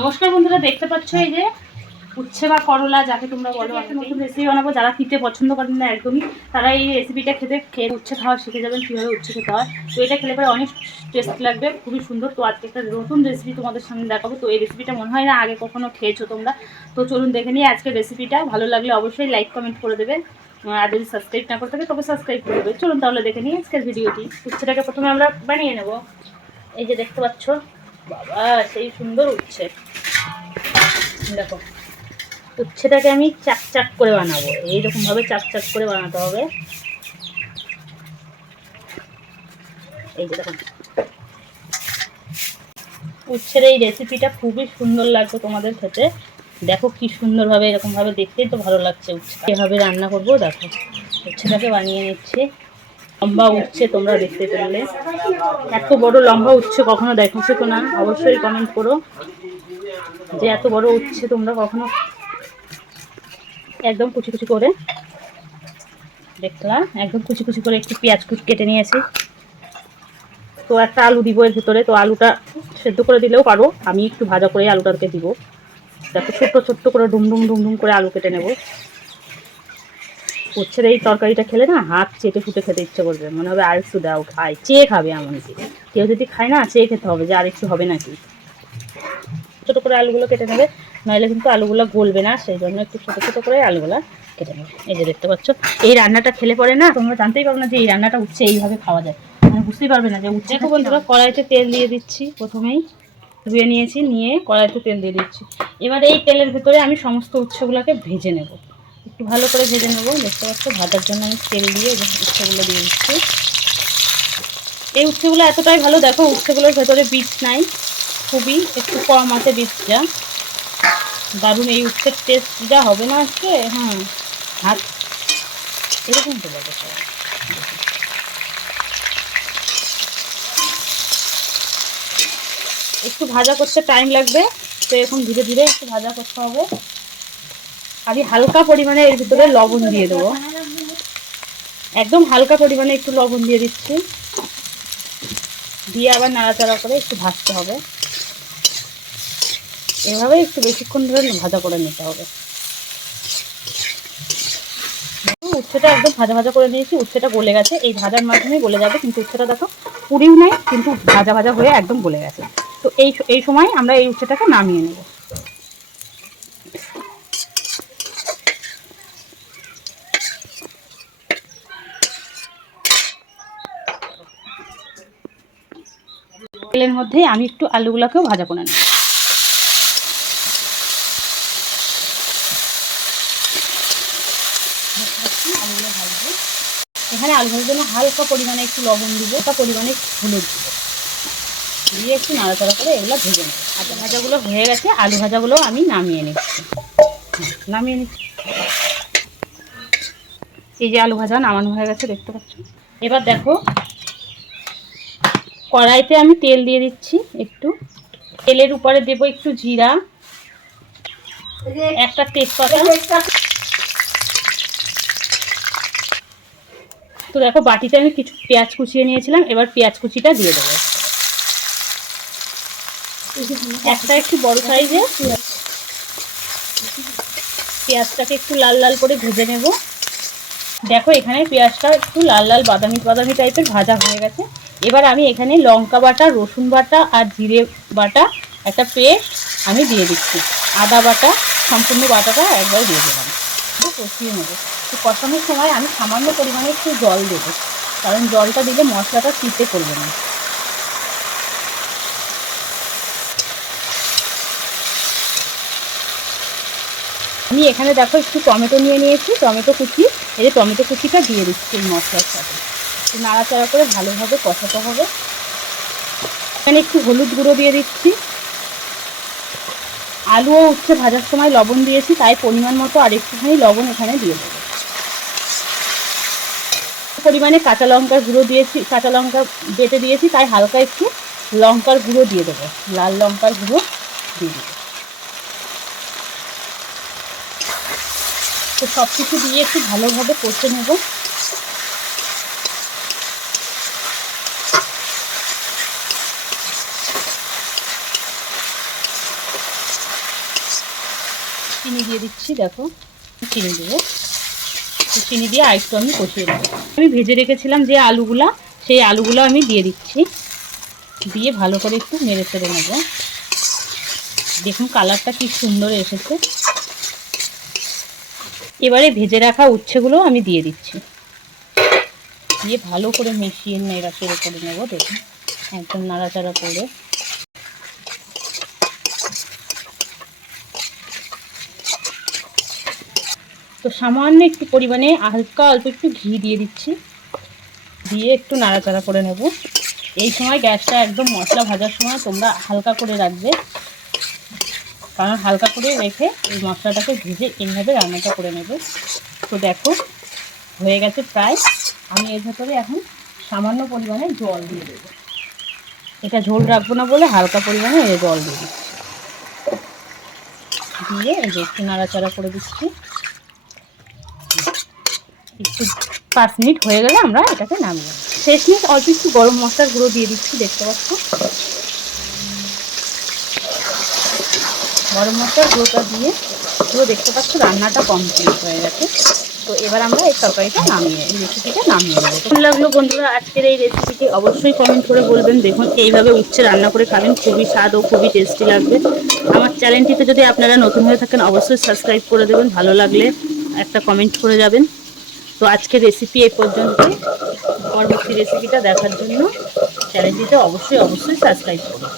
নমস্কার বন্ধুরা, দেখতে পাচ্ছ এই যে উচ্ছে বা করলা যাকে তোমরা বলো। একটা নতুন রেসিপি বানাবো। যারা তিতে পছন্দ করেন না একদমই, তারা এই রেসিপিটা খেয়ে উচ্ছে খাওয়া শিখে যাবেন কীভাবে উচ্ছে খেতে হয়। তো এটা খেলে পরে অনেক টেস্ট লাগবে, খুবই সুন্দর। তো আজকে একটা নতুন রেসিপি তোমাদের সামনে দেখাবো। তো এই রেসিপিটা মনে হয় না আগে কখনো খেয়েছো তোমরা। তো চলুন দেখে নিয়ে আজকের রেসিপিটা। ভালো লাগলে অবশ্যই লাইক কমেন্ট করে দেবে, আর যদি সাবস্ক্রাইব না করে থাকে তবে সাবস্ক্রাইব করে দেবে। চলুন তাহলে দেখে নিই আজকের ভিডিওটি। উচ্ছেটাকে প্রথমে আমরা বানিয়ে নেব। এই যে দেখতে পাচ্ছ, বাবা সেই সুন্দর উচ্ছে। দেখো, উচ্ছেটাকে আমি চাক চাক করে বানাবো। এইরকমভাবে চাক চাক করে বানাতে হবে। এই যে দেখো, উচ্ছের এই রেসিপিটা খুবই সুন্দর লাগবে তোমাদের খেতে। দেখো কি সুন্দরভাবে, এরকমভাবে দেখতেই তো ভালো লাগছে। উচ্ছে এভাবে রান্না করবো। দেখো উচ্ছেটাকে বানিয়ে নিচ্ছে। লম্বা উচ্ছে তোমরা দেখতে পেলে, এত বড় লম্বা উচ্ছে কখনো দেখেছো তো না? অবশ্যই কমেন্ট করো যে এত বড় উচ্ছে তোমরা কখনো। একদম কুচি কুচি করে দেখলাম, একদম কুচি কুচি করে একটু পেঁয়াজ কেটে নিয়েছি। তো একটা আলু দিব এর ভিতরে। তো আলুটা সেদ্ধ করে দিলেও পারো, আমি একটু ভাজা করে আলুটাকে দিব। দেখো ছোট্ট ছোট্ট করে ডুমডুম ডুমডুম করে আলু কেটে নেব। উচ্ছের এই তরকারিটা খেলে না হাত চেটে ফুটে খেতে ইচ্ছে করবে, মনে হবে আর একটু দাও, খাই, চেয়ে খাবে। এমনকি কেউ যদি খায় না, চেয়ে খেতে হবে যে আর একটু হবে নাকি। ছোটো করে আলুগুলো কেটে নেবে, নাহলে কিন্তু আলুগুলো গলবে না। সেই জন্য একটু ছোটো ছোটো করে আলুগুলো কেটে নেবে। এই যে দেখতে পাচ্ছ, এই রান্নাটা খেলে পরে না তোমরা জানতেই পারবে না যে এই রান্নাটা উচ্ছে এইভাবে খাওয়া যায়। মানে বুঝতেই পারবে না যে উচ্ছে। দেখো বন্ধুরা, কড়াইতে তেল দিয়ে দিচ্ছি। প্রথমেই ধুয়ে নিয়েছি, নিয়ে কড়াইতে তেল দিয়ে দিচ্ছি। এবার এই তেলের ভেতরে আমি সমস্ত উচ্ছেগুলোকে ভেজে নেব, একটু ভালো করে ভেজে নেব। দেখতে পাচ্ছ, ভাজার জন্য আমি তেল দিয়ে উচ্ছেগুলো দিয়ে দিচ্ছি। এই উচ্ছেগুলো এতটাই ভালো, দেখো উচ্ছেগুলোর ভেতরে বীজ নাই, খুবই একটু কম আছে বীজটা। দারুণ এই উচ্ছের টেস্ট যা হবে না আজকে। হ্যাঁ, হাত এরকম তো যাবে। একটু ভাজা করতে টাইম লাগবে, তো এখন ধীরে ধীরে একটু ভাজা করতে হবে। আমি হালকা পরিমাণে এর ভিতরে লবণ দিয়ে দেবো, একদম হালকা পরিমাণে একটু লবণ দিয়ে দিচ্ছি। দিয়ে আবার নাড়াচাড়া করে একটু ভাজতে হবে। এভাবে একটু বেশিক্ষণ ধরে ভাজা করে নিতে হবে। উচ্ছেটা একদম ভাজা ভাজা করে নিয়েছি, উচ্ছেটা গলে গেছে। এই ভাজার মাধ্যমে গলে যাবে, কিন্তু উচ্ছেটা দেখো পুড়িও নাই, কিন্তু ভাজা ভাজা হয়ে একদম গলে গেছে। তো এই সময় আমরা এই উচ্ছেটাকে নামিয়ে নেব। তেলের মধ্যে আমি একটু আলুগুলোকেও ভাজা করে নেব। আলুগুলো ভাজবো। এখানে আলু ভাজার জন্য হালকা পরিমাণে একটু লবণ দিব, হালকা পরিমাণে হলুদ দিব, দিয়ে একটু নাড়াচাড়া করে এগুলো ভেজে নেব। আলু ভাজাগুলো হয়ে গেছে, আলু ভাজাগুলো আমি নামিয়ে নিচ্ছি। নামিয়ে নিচ্ছি। এই যে আলু ভাজা নামানো হয়ে গেছে, দেখতে পাচ্ছ। এবার দেখো, কড়াইতে আমি তেল দিয়ে দিচ্ছি একটু। তেলের উপরে দেব একটু জিরা, একটা তেজপাতা। তো দেখো, বাটিতে আমি কিছু পেঁয়াজ কুচিয়ে নিয়েছিলাম, এবার পেঁয়াজ কুচিটা দিয়ে দেবো। একটা একটু বড় সাইজে পেঁয়াজটাকে একটু লাল লাল করে ভেজে নেব। দেখো এখানে পেঁয়াজটা একটু লাল লাল বাদামি বাদামি টাইপের ভাজা হয়ে গেছে। এবার আমি এখানে লঙ্কা বাটা, রসুন বাটা আর জিরে বাটা একটা পেস্ট আমি দিয়ে দিচ্ছি। আদা বাটা সম্পূর্ণ বাটাটা একবার দিয়ে দিলাম, কষিয়ে নেবো। তো কষানোর সময় আমি সামান্য পরিমাণে একটু জল দেবো, কারণ জলটা দিলে মশলাটা চিটে করবে না। আমি এখানে দেখো একটু টমেটো নিয়ে নিয়েছি, টমেটো কুচি। এই যে টমেটো কুচিটা দিয়ে দিচ্ছি এই মশলার সাথে, নাড়াচাড়া করে ভালোভাবে কষাতে হবে। এখানে একটু হলুদ গুঁড়ো দিয়ে দিচ্ছি। আলু ও উচ্ছে ভাজার সময় লবণ দিয়েছি, তাই পরিমাণ মতো আর একটুখানি লবণ এখানে দিয়ে দেবো। পরিমাণে কাঁচা লঙ্কার গুঁড়ো দিয়েছি, কাঁচা লঙ্কা বেটে দিয়েছি, তাই হালকা একটু লঙ্কার গুঁড়ো দিয়ে দেবো, লাল লঙ্কার গুঁড়ো দিয়ে দেবো। তো সব কিছু দিয়ে একটু ভালোভাবে কষে নেব। চিনি দিয়ে দিচ্ছি, দেখো চিনি দেবো। তো চিনি দিয়ে আরেকটু আমি কষিয়ে দেবো। আমি ভেজে রেখেছিলাম যে আলুগুলা, সেই আলুগুলো আমি দিয়ে দিচ্ছি, দিয়ে ভালো করে একটু নেড়ে চেড়ে নেবো। দেখুন কালারটা কি সুন্দর এসেছে। এবারে ভেজে রাখা উচ্ছেগুলো আমি দিয়ে দিচ্ছি, দিয়ে ভালো করে মিশিয়ে নেড়াচেড়ে করে নেবো। দেখুন একদম নাড়াচাড়া করে। তো সামান্য একটু পরিমাণে হালকা অল্প একটু ঘি দিয়ে দিচ্ছি, দিয়ে একটু নাড়াচাড়া করে নেব। এই সময় গ্যাসটা একদম মশলা ভাজার সময় তোমরা হালকা করে রাখবে, কারণ হালকা করে রেখে এই মশলাটাকে ভেজে এইভাবে রান্নাটা করে নেবে। তো দেখো হয়ে গেছে প্রায়। আমি এর ভেতরে এখন সামান্য পরিমাণে জল দিয়ে দেবো। এটা ঝোল রাখবো না বলে হালকা পরিমাণে জল দিয়ে দিচ্ছি, দিয়ে এই যে একটু নাড়াচাড়া করে দিচ্ছি। একটু 5 মিনিট হয়ে গেলে আমরা এটাকে নামিয়ে শেষমেশ অল্প একটু গরম মশলার গুঁড়ো দিয়ে দিচ্ছি। দেখতে পাচ্ছ গরম মশলার গুঁড়োটা দিয়ে পুরো দেখতে পাচ্ছ রান্নাটা কমপ্লিট হয়ে গেছে। তো এবার আমরা এই তরকারিটা এই রেসিপিটা নামিয়ে নেবো। কেমন লাগলো বন্ধুরা আজকের এই রেসিপিটি অবশ্যই কমেন্ট করে বলবেন। দেখুন এইভাবে উচ্ছে রান্না করে খাবেন, খুবই স্বাদ ও খুবই টেস্টি লাগবে। আমার চ্যানেলটিতে যদি আপনারা নতুন হয়ে থাকেন অবশ্যই সাবস্ক্রাইব করে দেবেন, ভালো লাগলে একটা কমেন্ট করে যাবেন। তো আজকের রেসিপি এই পর্যন্তই। পরবর্তী রেসিপিটা দেখার জন্য চ্যানেলটিতে অবশ্যই সাবস্ক্রাইব করুন।